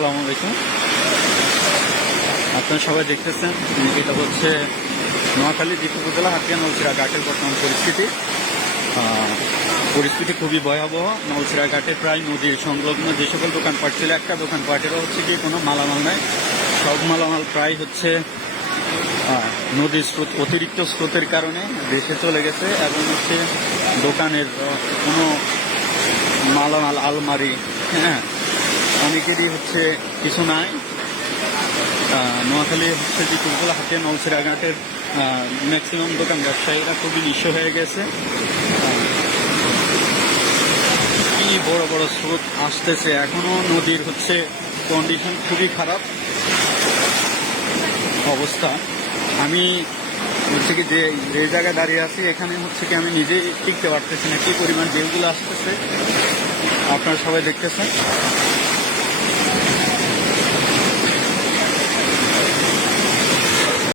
আসসালামু আলাইকুম। আপনারা সবাই দেখতেছেন এটা হচ্ছে নোয়াখালী দ্বীপ উপজেলা হাতিয়া নলছিড়া ঘাটের বর্তমান পরিস্থিতি খুবই ভয়াবহ। নলছিড়া ঘাটে প্রায় নদীর সংলগ্ন যে সকল দোকানপাট ছিল, একটা দোকানপাটেরও হচ্ছে কি কোনো মালামাল নাই। সব মালামাল প্রায় হচ্ছে নদীর স্রোত, অতিরিক্ত স্রোতের কারণে ভেসে চলে গেছে এবং হচ্ছে দোকানের কোনো মালামাল, আলমারি, অনেকেরই হচ্ছে কিছু নাই। নোয়াখালী হচ্ছে যে উপজেলা হাতিয়া নলছিড়া ঘাটের ম্যাক্সিমাম দোকান ব্যবসায়ীরা খুবই নিঃস্ব হয়ে গেছে। কি বড় বড় স্রোত আসতেছে, এখনো নদীর হচ্ছে কন্ডিশন খুবই খারাপ অবস্থা। আমি হচ্ছে কি যে জায়গায় দাঁড়িয়ে আছি এখানে হচ্ছে কি আমি নিজেই টিকতে পারতেছি না, কি পরিমাণ ঢেউগুলো আসতেছে আপনারা সবাই দেখতেছেন।